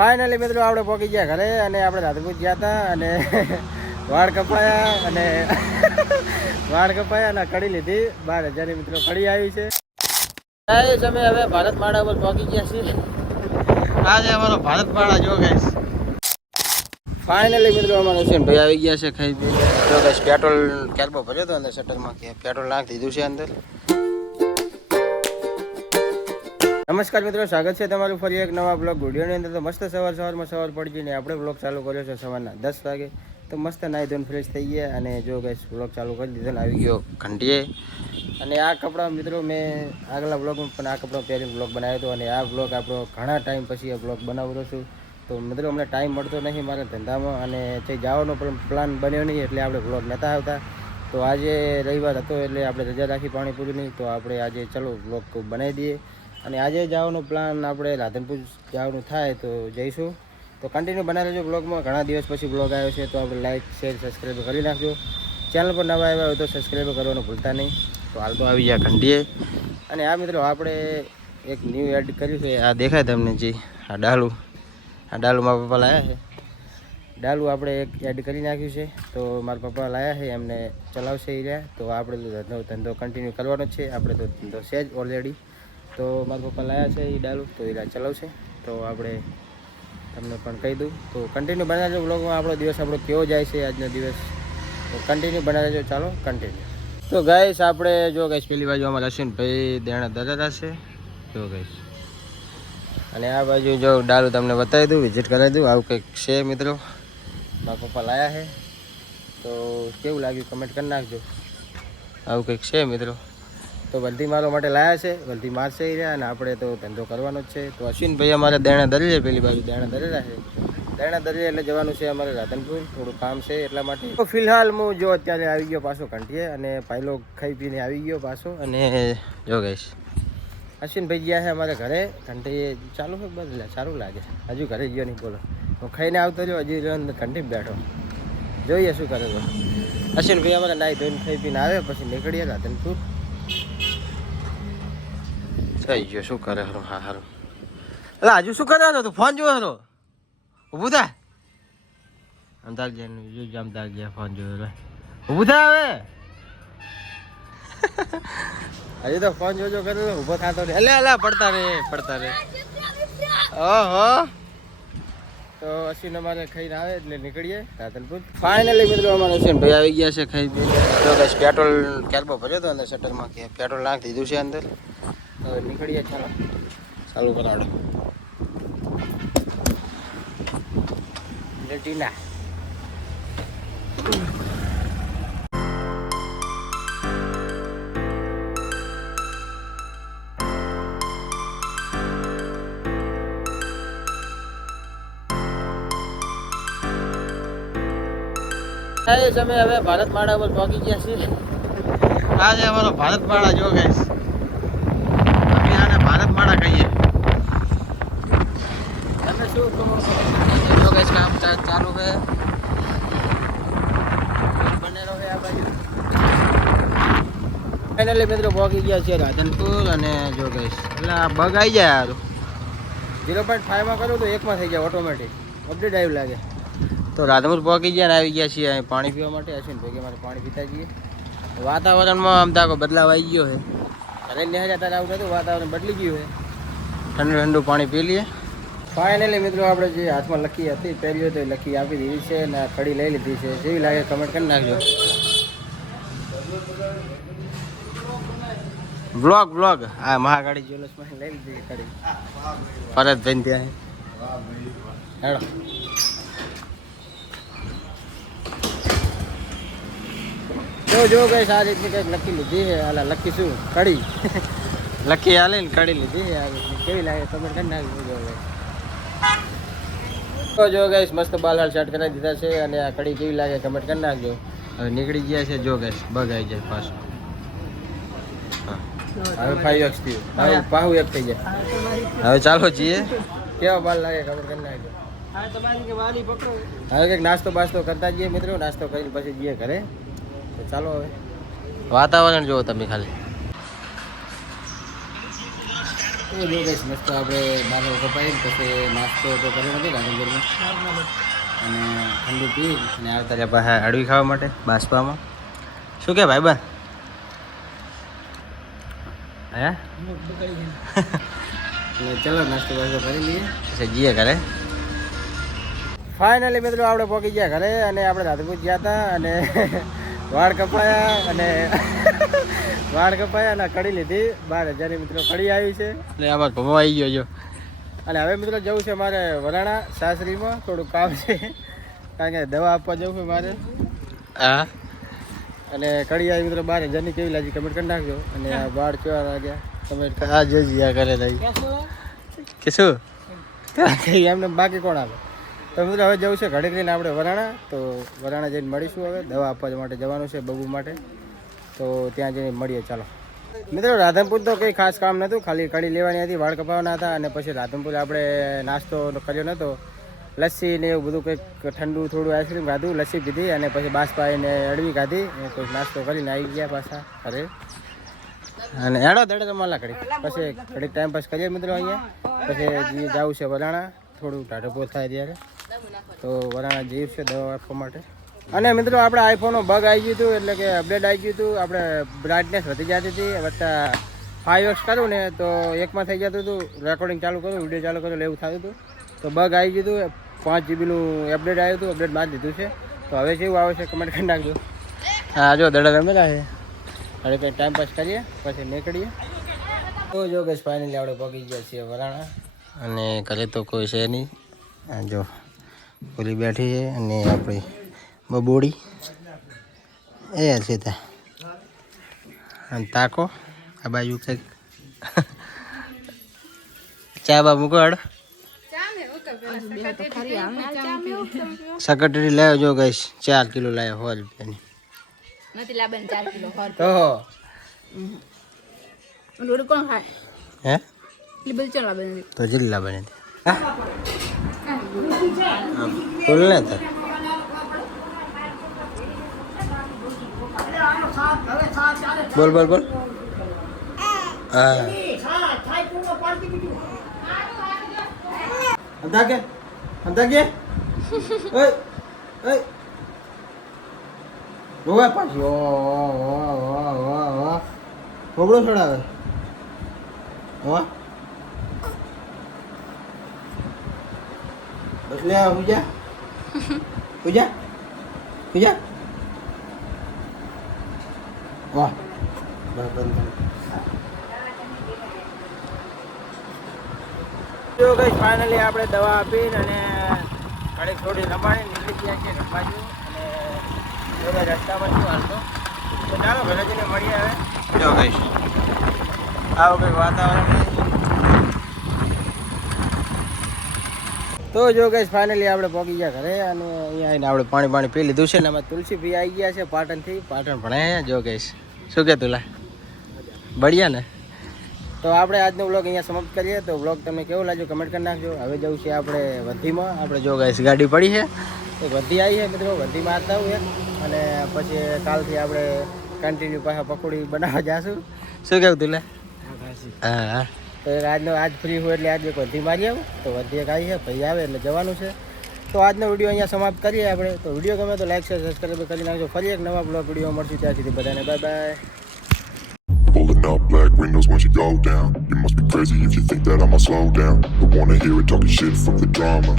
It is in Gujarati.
ફાઇનલી મિત્રો આપણે પહોંચી ગયા ઘરે અને આપણે રાધનપુર ગયા હતા અને વાળ કપાયા અને કડી લીધી 12,000 મિત્રો કડી આવી છે. અમે હવે ભારતમાળા પર પહોંચી ગયા છીએ. આજે અમારો ભારતમાળા જો ગાઈસ ફાઇનલી મિત્રો અમારો છે ભાઈ આવી ગયા છે ખાઈ પી. જો ગાઈસ પેટ્રોલ કેરબો ભર્યો હતો અંદર શટરમાં કે પેટ્રોલ નાખી દીધું છે અંદર. નમસ્કાર મિત્રો, સ્વાગત છે તમારું ફરી એક નવા બ્લોગ વિડીયોની અંદર. તો મસ્ત સવાર પડી જઈને આપણે બ્લોગ ચાલુ કર્યો છે સવારના 10 વાગે. તો મસ્ત નાહી ધોઈને ફ્રેશ થઈ ગયા અને જો ગાઈસ બ્લોગ ચાલુ કરી દીધો ને આવી ગયો ઘંટીએ. અને આ કપડાં મિત્રો મેં આગલા બ્લોગમાં પણ આ કપડાં પહેરીને બ્લોગ બનાવ્યો હતો અને આ બ્લોગ આપણો ઘણા ટાઈમ પછી આ બ્લોગ બનાવતો છું. તો મિત્રો અમને ટાઈમ મળતો નહીં મારા ધંધામાં અને તે જવાનો પણ પ્લાન બન્યો નહીં એટલે આપણે બ્લોગ નહોતા આવતા. તો આજે રવિવાર હતો એટલે આપણે રજા રાખી પાણીપુરીની. તો આપણે આજે ચલો બ્લોગ બનાવી દઈએ અને આજે જવાનો પ્લાન આપણે રાધનપુર જવાનું થાય તો જઈશું. તો કન્ટિન્યુ બનાવી લેજો બ્લોગમાં. ઘણા દિવસ પછી બ્લોગ આવ્યો છે તો આપણે લાઈક શેર સબસ્ક્રાઈબ કરી નાખજો. ચેનલ પર નવા આવ્યા હોય તો સબસ્ક્રાઈબ કરવાનું ભૂલતા નહીં. તો હાલ તો આવી ગયા ઘંટીએ. અને આ મિત્રો આપણે એક ન્યૂ એડ કર્યું છે. આ દેખાય તમને જે આ ડાલું મારા પપ્પા લાવ્યા છે. ડાલું આપણે એક એડ કરી નાખ્યું છે. તો મારા પપ્પા લાવ્યા છે એમને ચલાવશે એ રહ્યા. તો આપણે ધંધો કન્ટિન્યુ કરવાનો જ છે. આપણે તો ધંધો છે જ ઓલરેડી. તો મારા પપ્પા લાવ્યા છે એ ડાલું તો એ ચલાવશે. તો આપણે તમને પણ કહી દઉં તો કન્ટિન્યુ બનાવજો બ્લોગમાં. આપણો દિવસ આપણો કેવો જાય છે આજનો દિવસ તો કન્ટિન્યુ બનાવજો. ચાલો કન્ટિન્યુ. તો ગાઈસ આપણે જો ગાઈસ પેલી બાજુ અમારા અશ્વિનભાઈ દેણા દરારા છે જો ગાઈસ. અને આ બાજુ જો ડાલું તમને બતાવી દઉં, વિઝિટ કરાવી દઉં. આવું કંઈક છે મિત્રો મારા પપ્પા લાવ્યા છે. તો કેવું લાગ્યું કમેન્ટ કરી નાખજો. આવું કંઈક છે મિત્રો. તો વલથી મારો માટે લાયા છે, વલથી મારશે એ રહ્યા અને આપણે તો ધંધો કરવાનો જ છે. તો અશ્વિનભાઈ અમારે દેણા દરી છે, પેલી બાજુ દેણા દરેલા છે. દેણા દરી એટલે જવાનું છે અમારે રાધનપુર, થોડું કામ છે એટલા માટે. તો ફિલહાલ હું જો અત્યારે આવી ગયો પાછો ઘંટીએ અને પાયલો ખાઈ પીને આવી ગયો પાછો. અને જો ગઈશ અશ્વિનભાઈ ગયા છે અમારે ઘરે. ઘંટી ચાલુ છે બસ સારું લાગે. હજુ ઘરે ગયો નહીં બોલો. હું ખાઈને આવતો રહ્યો હજી ઘંટી બેઠો. જોઈએ શું કરે તો. અશ્વિનભાઈ અમારે નાહી ધોઈને ખાઈ પીને આવે પછી નીકળીએ રાધનપુર. થઈ ગયો શું કરે હરો. હા હારું એટલે હજુ શું કરે તું ફોન જોયો હરો. ઊભું થાય અમદાવાદ ગયા અમદાવાદ ગયા ફોન જોયો ઊભું થાય હવે. હજી તો ફોન જોજો કરે ઊભો થતો રે. એટલે પડતા રે ઓહો. તો અશ્વિન અમારે ખાઈને આવે એટલે નીકળીએ રાધનપુર. ફાઇનલી મિત્રો અમારે અશ્વિનભાઈ આવી ગયા છે ખાઈ પી. તો બસ પેટ્રોલ કેરબો ભર્યો હતો અંદર શટરમાં કે પેટ્રોલ નાખી દીધું છે અંદર. તો નીકળીએ ચાલુ કરાવડો ટીના. અમે હવે ભારતમાળા પર પહોંચી ગયા છીએ. આજે અમારો ભારતમાળા જો ગઈશ ભારતમાળા કહીએ. તમે શું કહો જો ગઈશ કામ ચાલુ છે બનેલો છે આ બાજુ. ફાઇનલી મિત્રો પહોંચી ગયા છે રાધનપુર અને જો ગઈશ એટલે આ બગ આવી જાય યાર. 0.5માં કરું તો 1માં થઈ જાય ઓટોમેટિક અપડેટ આવ્યું લાગે. તો રાધનપુર પહોંચી ગયા ને આવી ગયા છીએ અહીં પાણી પીવા માટે. અશ્વિન ભાઈ મારે પાણી પીતા જઈએ. વાતાવરણમાં આમ તાકો બદલાવ આવી ગયો છે. ઘરે નેહરા ત્યારે આવું નતું, વાતાવરણ બદલી ગયું છે. ઠંડુ પાણી પી લઈએ. ફાઇનલી મિત્રો આપણે જે હાથમાં લકી હતી પહેરી હોય તો લકી આપી દીધી છે અને કડી લઈ લીધી છે. જેવી લાગે કમેન્ટ કરી નાખજો. બ્લોગ આ મહાકાળી જ્વેલર્સમાં લઈ લીધી છે કડી ફરજભાઈ ત્યાં હેડો. જો ગઈ આ રીતની કંઈક લકી લીધી છે. હાલા લકી શું કડી લકી હાલે ને કડી લીધી છે. આ રીતની કેવી લાગે કમેન્ટ કરી નાખજો. તો જો ગઈશ મસ્ત બાલ શર્ટ કરાવી દીધા છે અને આ કડી કેવી લાગે કમેન્ટ કરી નાખજો. હવે નીકળી ગયા છે જો ગઈશ બગ આવી જાય પાછું. હવે 5x થયું હવે પાહુ એક થઈ જાય. હવે ચાલો જઈએ કેવા બાલ લાગે કમેન્ટ કરી નાખજો. હવે કંઈક નાસ્તો બાસ્તો કરતા જઈએ મિત્રો. નાસ્તો કરીને પછી જઈએ ઘરે. તો ચાલો હવે વાતાવરણ જુઓ તમે ખાલી. તો જો ગઈશ મસ્ત આપણે બાર કપાઈ પછી નાસ્તો તો કર્યો નથી રાધનપુરમાં અને ઠંડુ પી અને આવતા રહ્યા પાછા અડવી ખાવા માટે બાસપામાં શું કે ભાઈ બન હે ચલો નાસ્તો બાસ્તો કરી લઈએ પછી જઈએ ઘરે ફાઇનલી મિત્રો આપણે પહોંચી ગયા ઘરે અને આપણે રાધનપુર ગયા હતા અને વાળ કપાયા અને કડી લીધી 12,000 મિત્રો કડી આવી છે અને આમાં ભમો આવી ગયો જો અને હવે મિત્રો જવું છે મારે વરાણા સાસરીમાં થોડું કામ છે કારણ કે દવા આપવા જવું છે મારે હા અને કડી આવી મિત્રો 12,000ની કેવી લાગી કમેન્ટ કરી નાખજો અને આ બાર કેવા લાગ્યા કમેન્ટ આ જોજી આ કરે લઈ કે શું એમને બાકી કોણ આવે તો મિત્રો હવે જવું છે ઘડીક લઈને આપણે વરાણા તો વરાણા જઈને મળીશું હવે દવા આપવા માટે જવાનું છે બબુ માટે તો ત્યાં જઈને મળીએ ચાલો મિત્રો રાધનપુર તો કંઈ ખાસ કામ નહોતું ખાલી કડી લેવાની હતી વાળ કપાવવાના હતા અને પછી રાધનપુર આપણે નાસ્તો કર્યો નહોતો લસ્સી ને એવું બધું કંઈક ઠંડુ થોડું આઈસ્ક્રીમ ખાધું લસ્સી પીધી અને પછી બાસપાઈને અડવી ખાધી અને કંઈક નાસ્તો કરીને આવી ગયા પાછા ઘરે અને એડો દડે તો માલા ઘડીક પછી ઘડીક ટાઈમ પાસ કરીએ મિત્રો અહીંયા પછી જવું છે વરાણા થોડું ઢાઢો થાય ત્યારે તો વરાણા જઈએ છે દવા આપવા માટે અને મિત્રો આપણે આઈફોનનો બગ આવી ગયું હતું એટલે કે અપડેટ આવી ગયું હતું આપણે બ્રાઇટનેસ વધી જતી હતી વત્તા 5x કરું ને તો એકમાં થઈ જતું હતું રેકોર્ડિંગ ચાલુ કરું વિડીયો ચાલુ કરું એવું થતું હતું તો બગ આવી ગયું હતું 5 GBનું અપડેટ આવ્યું હતું અપડેટ બાદ દીધું છે તો હવે કેવું આવે છે કમેન્ટ કરી નાખજો હા જો દડા રમેલા છે હવે કંઈ ટાઈમ પાસ કરીએ પછી નીકળીએ તો જો કે ફાઇનલી આપણે પગી ગયા છીએ વરાણા અને ઘરે તો કોઈ છે નહીં જો પૂરી બેઠી છે અને આપણી બબોડી એ છે ત્યાં તાકો આ બાજુ કંઈક ચા બા મૂકો હડ સકટરી લાવ્યો જો ગઈશ 4 કિલો લાવ્યો 100 રૂપિયાની નથી લાબન 4 કિલો હર તો લોડ કોણ ખાય હે લીબલ ચલા બને તો જલ્લા બને હા બોલ ને તો બોલ બોલ બોલ હા અંદા કે ઓય ઓય રોવા પાછી ઓ થોબડો છોડાવે હો બસ લે પૂજા પૂજા પૂજા વાહ બરાબર જો ગઈ ફાઇનલી આપણે દવા આપીને અને ઘડીક થોડી રમાડી નીકળી ગયા છે રમવાજુ અને જોડે રસ્તામાં શું હાલતો તો ચાલો ઘરે જઈને મળીએ હવે જો ગઈ આવું કંઈક વાતાવરણ તો જો ગઈ ફાઇનલી આપણે પહોંચી ગયા ઘરે અને અહીંયા આવીને આપણે પાણી પી લીધું છે ને એમાં તુલસી ભાઈ આવી ગયા છે પાટણથી પાટણ ભણાયા જો ગઈશ શું કે તુલા બઢિયા ને તો આપણે આજનો વ્લોગ અહીંયા સમાપ્ત કરીએ તો વ્લોગ તમને કેવો લાગ્યો કમેન્ટ કરી નાખજો હવે જવું છે આપણે વધીમાં આપણે જો ગઈશ ગાડી પડી છે તો વધી આવી છે મિત્રો વધીમાં આવતા હોય અને પછી કાલથી આપણે કન્ટિન્યુ પાછા પકોડી બનાવવા જઈશું શું કેવું તુલા હા તો આજ ફ્રી હોય એટલે આજે વધી મારી આવું તો વધી એક આવી છે ભાઈ આવે એટલે જવાનું છે તો આજનો વિડીયો અહીંયા સમાપ્ત કરીએ આપણે તો વિડીયો ગમે તો લાઈક શેર સબસ્ક્રાઈબ કરી નાખજો ફરી એક નવા બ્લોગ વિડીયો મળશું ત્યાં સુધી બધાને bye bye Pulling up black windows once you go down. You must be crazy if you think that I'ma slow down. Don't wanna hear it talking shit from the drama.